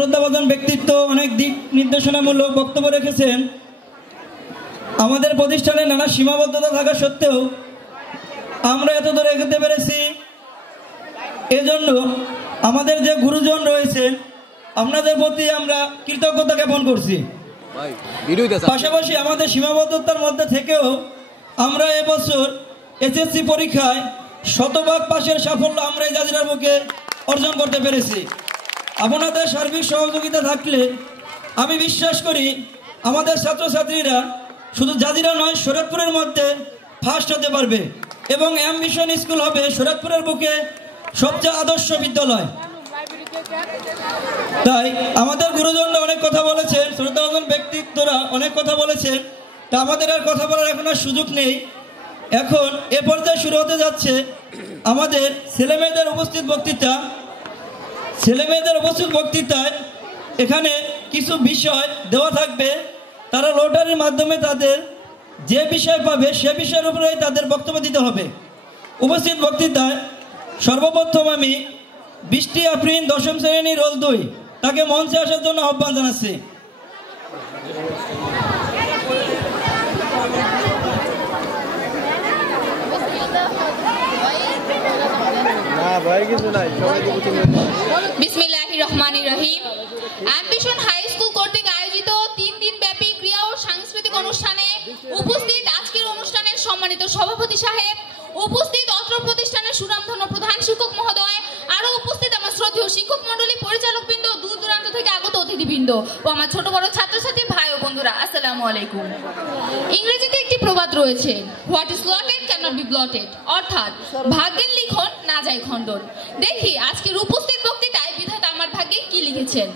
শ্রদ্ধাভাজন ব্যক্তিত্ব অনেক দিক নির্দেশনামূলক বক্তব্য রেখেছেন। আমাদের প্রতিষ্ঠানে নানা সীমাবদ্ধতা থাকা সত্ত্বেও আমরা এত দূরে এগোতে পেরেছি, এজন্য আমাদের যে গুরুজন রয়েছেন আপনাদের প্রতি আমরা কৃতজ্ঞতা জ্ঞাপন করছি। পাশাপাশি আমাদের সীমাবদ্ধতার মধ্যে থেকেও আমরা এবছর এসএসসি পরীক্ষায় 100% পাশের সাফল্য আমরা এই জাজিরার বুকে অর্জন করতে পেরেছি। আপনাদের সার্বিক সহযোগিতা থাকলে আমি বিশ্বাস করি আমাদের ছাত্রছাত্রীরা শুধু জাজিরা নয় শরীয়তপুরের মধ্যে ফার্স্ট হতে পারবে এবং অ্যাম্বিশন স্কুল হবে শরীয়তপুরের বুকে সবচেয়ে আদর্শ বিদ্যালয়। তাই আমাদের গুরুজনরা অনেক কথা বলেছেন, শ্রদ্ধাভাজন ব্যক্তিত্বরা অনেক কথা বলেছেন, তা আমাদের আর কথা বলার এখন আর সুযোগ নেই। এখন এ পর্যায়ে শুরু হতে যাচ্ছে আমাদের ছেলেমেয়েদের উপস্থিত বক্তৃতায় এখানে কিছু বিষয় দেওয়া থাকবে। তারা লটারির মাধ্যমে তাদের যে বিষয় পাবে সে বিষয়ের উপরেই তাদের বক্তব্য দিতে হবে। উপস্থিত বক্তৃতায় সর্বপ্রথম আমি 20 এপ্রিল 10ম শ্রেণী রোল 2 তাকে মঞ্চে আসার জন্য আহ্বান জানাচ্ছি। বিসমিল্লাহির রহমানির রহিম। অ্যাম্বিশন হাই স্কুল কর্তৃক আয়োজিত 3 দিন ব্যাপী ক্রীড়া ও সাংস্কৃতিক অনুষ্ঠানে উপস্থিত আজকের অনুষ্ঠানের সম্মানিত সভাপতি সাহেব, উপস্থিত অত্র প্রতিষ্ঠানের সুনামধন্য প্রধান শিক্ষক মহোদয়, আরো উপস্থিত আমার শ্রদ্ধেয় শিক্ষক মণ্ডলী, পরিচালকবৃন্দ, দূর দূরান্ত থেকে আগত অতিথিবৃন্দ ও আমার ছোট বড় ছাত্রছাত্রী ভাই ও বন্ধুরা, আসসালামু আলাইকুম। ইংরেজিতে একটি প্রবাদ রয়েছে, what is lotted can not be blotted, অর্থাৎ ভাগ্যের লিখন না যায় খণ্ডন। দেখি আজকের উপস্থিত বক্তৃতায় বিধাতা আমার ভাগ্যে কি লিখেছেন।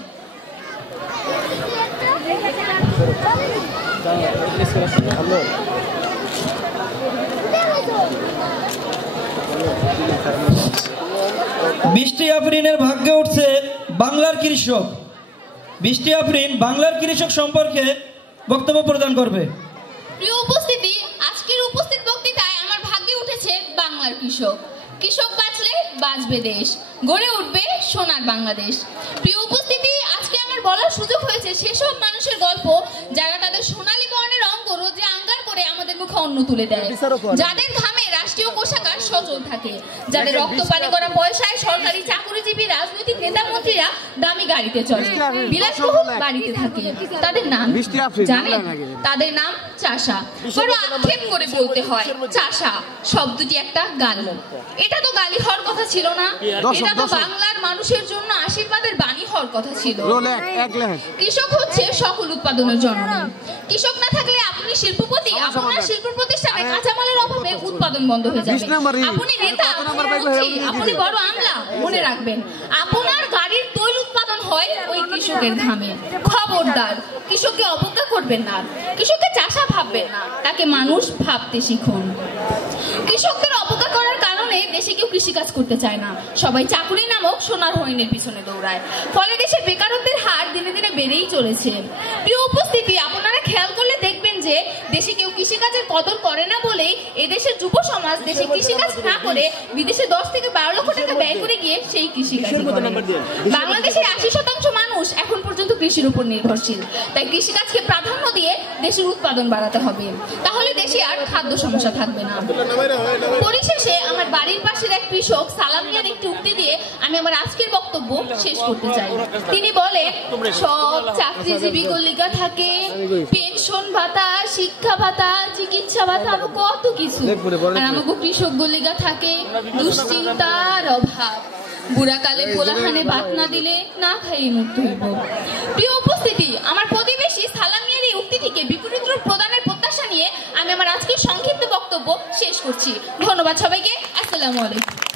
এপ্রিলের ভাগ্যে উঠছে বাংলার কৃষক। 20 এপ্রিল বাংলার কৃষক সম্পর্কে বক্তব্য প্রদান করবে। প্রিয় উপস্থিতি, আজকের উপস্থিত বক্তৃতায় আমার ভাগ্যে উঠেছে বাংলার কৃষক। কৃষক বাঁচলে বাঁচবে দেশ, গড়ে উঠবে সোনার বাংলাদেশ। প্রিয় উপস্থিতি, আজকে আমার বলার সুযোগ হয়েছে সেসব মানুষের গল্প যারা তাদের সোনালী বর্ণের অঙ্গ রোজে আঙ্গার করে আমাদের মুখে অন্ন তুলে দেয়, যাদের ঘামে রাষ্ট্রীয় কোষাগার সচল থাকে, যাদের রক্ত পানি করা পয়সায় সরকারি চাকরিজীবী রাজনৈতিক নেতা মন্ত্রীরা দামি গাড়িতে চলে, বিলাসবহুল বাড়িতে থাকে। তাদের নাম জানেন? তাদের নাম চাষা। বড় আক্ষেপ করে বলতে হয় চাষা শব্দটি একটা গালি। এটা তো গালি হওয়ার কথা ছিল না, এটা তো বাংলার মানুষের জন্য আশীর্বাদের বাণী হওয়ার কথা ছিল। কৃষক হচ্ছে সকল উৎপাদনের জননী। কৃষক না থাকলে আপনি শিল্পপতি, আপনার শিল্প প্রতিষ্ঠানে কাঁচামালের অভাবে উৎপাদন বন্ধ হয়ে যাবে। আপনি নেতা, আপনি বড় আমলা, মনে রাখবেন আপনার গাড়ির তৈল উৎপাদন হয় ওই কৃষকের ঘামে। খবরদার কৃষককে অবজ্ঞা করবেন না, কৃষককে চাষা ভাববেন না, তাকে মানুষ ভাবতে শিখুন। কৃষকদের অবজ্ঞা করার কারণে দেশে কেউ কৃষিকাজ করতে চায় না, সবাই চাকুরি নামক সোনার হরিণের পিছনে দৌড়ায়, ফলে দেশে বেকারত্বের হার দিনে দিনে বেড়েই চলেছে। প্রিয় উপস্থিতি, আপনারা খেয়াল করলে দেখবেন যে দেশে কেউ কৃষিকাজের কদর করে না বলেই এদেশের যুব সমাজ দেশে কৃষিকাজ না করে বিদেশে 10 থেকে 12 লক্ষ টাকা ব্যয় করে গিয়ে সেই কৃষিকাজ করে। বাংলাদেশের 80% মানুষ এখন পর্যন্ত কৃষির উপর নির্ভরশীল, তাই কৃষিকাজকে প্রাধান্য দিয়ে দেশের উৎপাদন বাড়াতে হবে, তাহলে দেশে আর খাদ্য সমস্যা থাকবে না। পরিশেষে আমার বাড়ির পাশের এক কৃষক সালাম মিয়ার একটি উক্তি দিয়ে আমি আমার আজকের বক্তব্য শেষ করতে চাই। তিনি বলেন, সব চাকরিজীবী গলিকা থাকে পেনশন ভাতা, শিক্ষা ভাতা, চিকিৎসা ভাতা, আরো কত কিছু, আর আমাকে কৃষক গলিকা থাকে দুশ্চিন্তার অভাব, বুড়াকালে পোলাহানে ভাত না দিলে না খাইয়ে মুক্ত হইব। প্রিয় উপস্থিতি, আমার প্রতিবেশী সালাম মিয়ার এই উক্তিটিকে বিপরীত রূপ প্রদানের প্রত্যাশা নিয়ে আমি আমার আজকের সংক্ষিপ্ত বক্তব্য শেষ করছি। ধন্যবাদ সবাইকে। আসসালামু আলাইকুম।